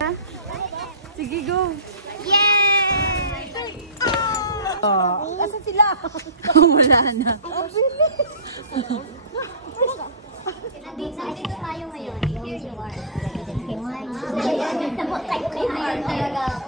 Sige, go. Yay! Asan sila? Wala na. Nandito tayo ngayon. Here you are. Tapos kayo kay Iron talaga.